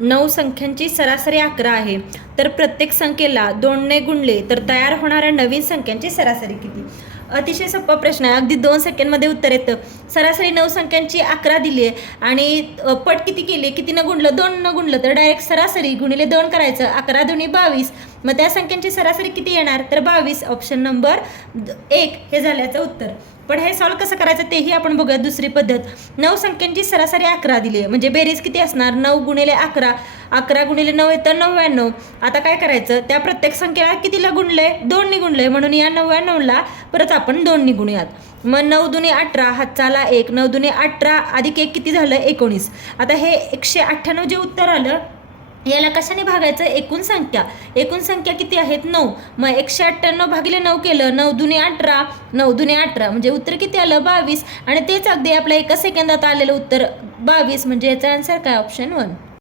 9 संख्यांची सरासरी 11 आहे, तर प्रत्येक संख्येला 2 ने गुणले तर तयार होणाऱ्या नवीन संख्यांची सरासरी किती? अतिशय सोपा प्रश्न आहे, अगदी 2 सेकंडमध्ये उत्तर येतं. सरासरी 9 संख्यांची 11 दिली आहे आणि पट किती केली, कितीनं गुणलं, 2 न गुणलं तर डायरेक्ट सरासरी गुणिले 2 करायचं. 11 दुनी 22, मग त्या संख्यांची सरासरी किती येणार, तर 22. ऑप्शन नंबर 1 हे झाल्याचं उत्तर. पण हे सॉल्व कसं करायचं तेही आपण बघूया. दुसरी पद्धत, 9 संख्यांची सरासरी 11 दिली आहे, म्हणजे बेरीज किती असणार, 9 गुणिले 11, 11 गुणिले 9 येतं 99. आता काय करायचं, त्या प्रत्येक संख्येला कितीला गुणले, 2 ने गुणले, म्हणून या 99ला परत आपण 2 ने गुणूयात. मग 9 दुनी 18, हातचाला 1, 9 दुनी 18 अधिक 1 किती झालं, 19. आता हे 198 जे उत्तर आलं, याला कशाने भागायचं, एकूण संख्या. एकूण संख्या किती आहेत, 9. मग 198 भागिले 9 केलं, 9 दुनी 18, 9 दुनी 18 म्हणजे उत्तर किती आलं, 22. आणि तेच अगदी आपल्या 1 सेकंदात आलेलं उत्तर 22, म्हणजे याचा आन्सर काय, ऑप्शन 1.